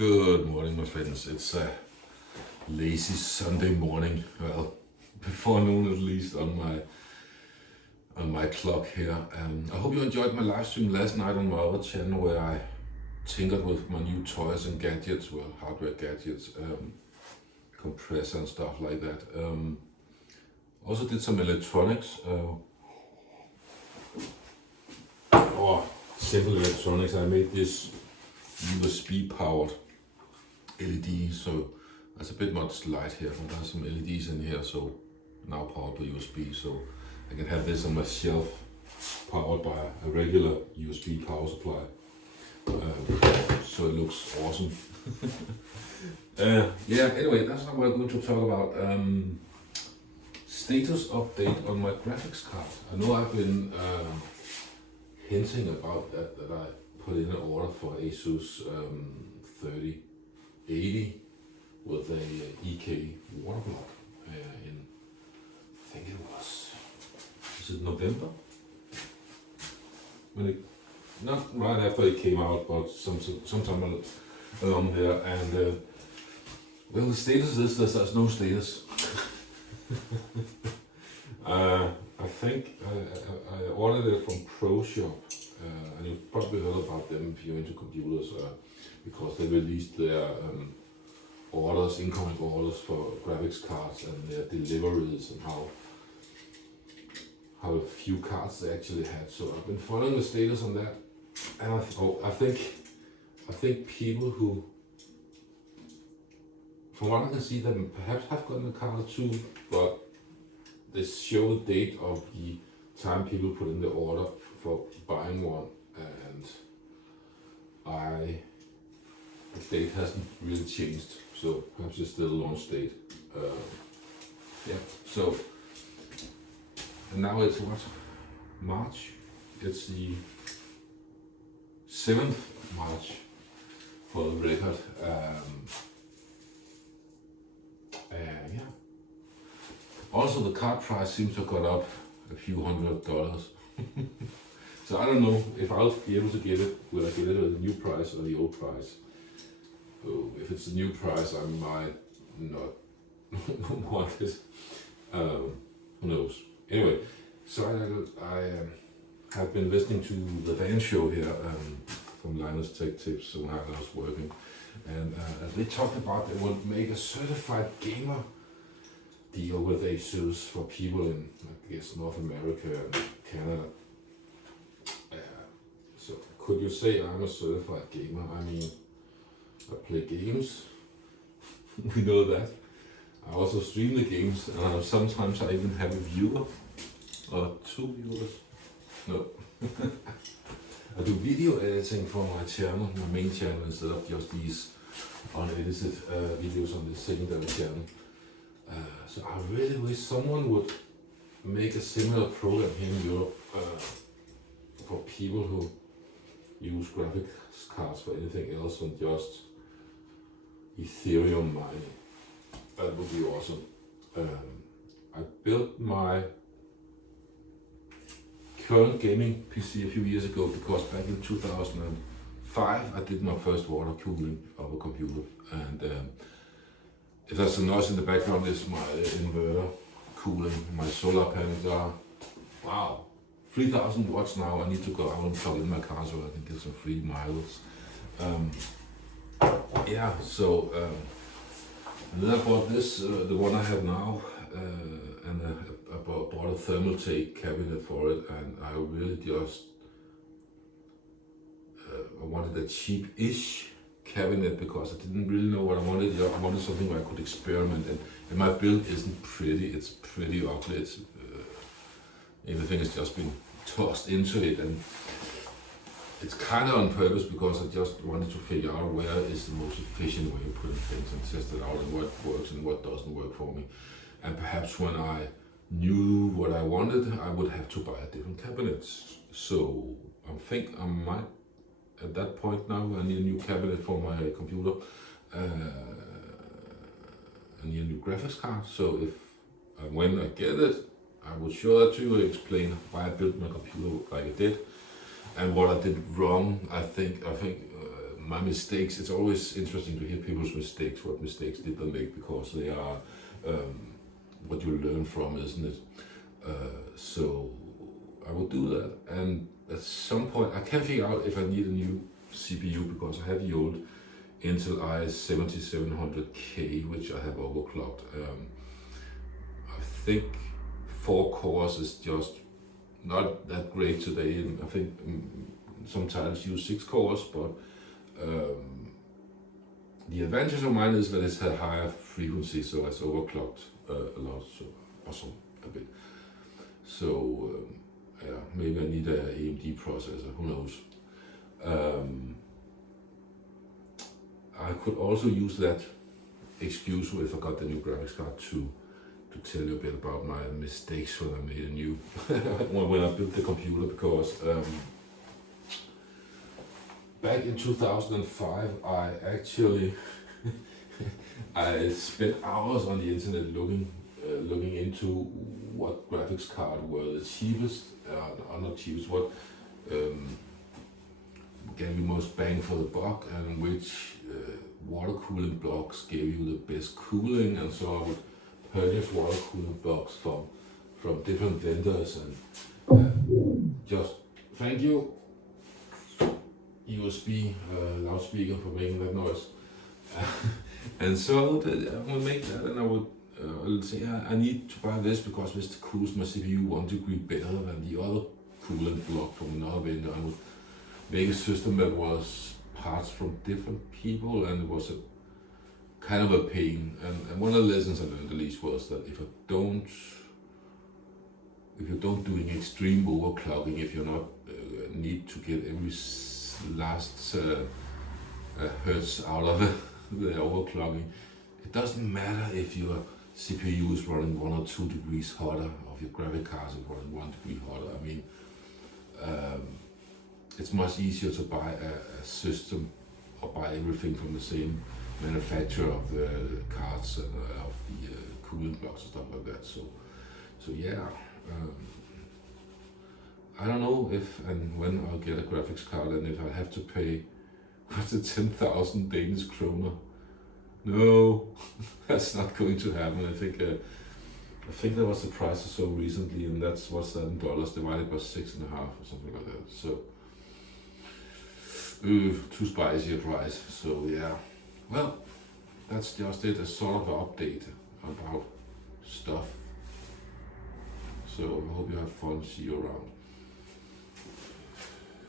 Good morning, my friends. It's a lazy Sunday morning. Well, before noon at least on my clock here. I hope you enjoyed my live stream last night on my other channel where I tinkered with my new toys and gadgets, well, hardware gadgets, compressor and stuff like that. Also did some electronics. Simple electronics. I made this USB powered LED, so there's a bit much light here, but there's some LEDs in here, so now powered by USB, so I can have this on my shelf powered by a regular USB power supply, so it looks awesome. Anyway, that's what we're going to talk about. Status update on my graphics card. I know I've been hinting about that I put in an order for ASUS 3080 with a EK water block in, I think it was, is it November? Not right after it came out, but sometime along there. And well, the status is there's no status. I think I ordered it from Proshop, and you've probably heard about them if you're into computers, because they released their incoming orders for graphics cards and their deliveries and how few cards they actually had. So I've been following the status on that, and I think people who, from what I can see, that perhaps have gotten a card or two, but they show the date of the time people put in the order for buying one, and the date hasn't really changed, so perhaps it's still launch date. So, and now it's what? March? It's the 7th of March for the record. Also, the card price seems to have gone up a few $100. So I don't know if I'll be able to get it. Will I get it at the new price or the old price? Oh, if it's the new price, I might not want it. Who knows? Anyway, so I have been listening to the van show here from Linus Tech tips when I was working, and they talked about they would make a certified gamer deal with ASUS for people in, I guess, North America and Canada. So could you say I'm a certified gamer? I mean, I play games, we know that. I also stream the games, and sometimes I even have a viewer, or 2 viewers. No. I do video editing for my channel, my main channel, instead of just these unedited videos on the secondary channel. So I really wish someone would make a similar program here in Europe for people who use graphics cards for anything else than just Ethereum mining. That would be awesome. I built my current gaming PC a few years ago because back in 2005 I did my first water cooling of a computer, and if there's a noise in the background, it's my inverter cooling. My solar panels are, wow, 3,000 watts now. I need to go out and plug in my car so I can get some free miles. And then I bought this, the one I have now, and I bought a thermal take cabinet for it, and I really just, I wanted a cheap-ish cabinet because I didn't really know what I wanted. I wanted something where I could experiment, and my build isn't pretty. It's pretty ugly. It's everything has just been tossed into it, and it's kind of on purpose because I just wanted to figure out where is the most efficient way of putting things and test it out, and what works and what doesn't work for me. And perhaps when I knew what I wanted, I would have to buy a different cabinet. So I think I might, at that point now, I need a new cabinet for my computer. I need a new graphics card. So if when I get it, I will show that to you and explain why I built my computer like I did and what I did wrong. I think my mistakes. It's always interesting to hear people's mistakes. What mistakes did they make? Because they are what you learn from, isn't it? So I will do that. And at some point, I can't figure out if I need a new CPU because I have the old Intel i7700K, which I have overclocked. I think 4 cores is just not that great today. I think some titles use 6 cores, but the advantage of mine is that it's a higher frequency, so it's overclocked a lot, so also a bit. So yeah, maybe I need an AMD processor, who knows. I could also use that excuse if I got the new graphics card to tell you a bit about my mistakes when I made a new when I built the computer, because back in 2005 I actually I spent hours on the internet looking into what graphics card were the cheapest, not cheapest, what gave you most bang for the buck, and which water cooling blocks gave you the best cooling, and so I would purchase water cooling blocks from different vendors, and just thank you USB loudspeaker for making that noise. And so I would make that, and I would say I need to buy this because this cools my CPU 1 degree better than the other coolant block from another vendor. I would make a system that was parts from different people, and it was a kind of a pain. And one of the lessons I learned at least was that if you're don't doing extreme overclocking, if you're not need to get every last hertz out of the overclocking, it doesn't matter if your CPU is running 1 or 2 degrees hotter, or if your graphic card is running 1 degree hotter. I mean, it's much easier to buy a system or buy everything from the same manufacturer of the cards and of the cooling blocks and stuff like that. So yeah, I don't know if and when I'll get a graphics card, and if I have to pay, what's it, 10,000 Danish kroner. No, that's not going to happen. I think that was the price I saw recently, and that's what's that in dollars divided by 6.5 or something like that. So too spicy a price. So yeah, well, that's just it, a sort of an update about stuff. So I hope you have fun. See you around.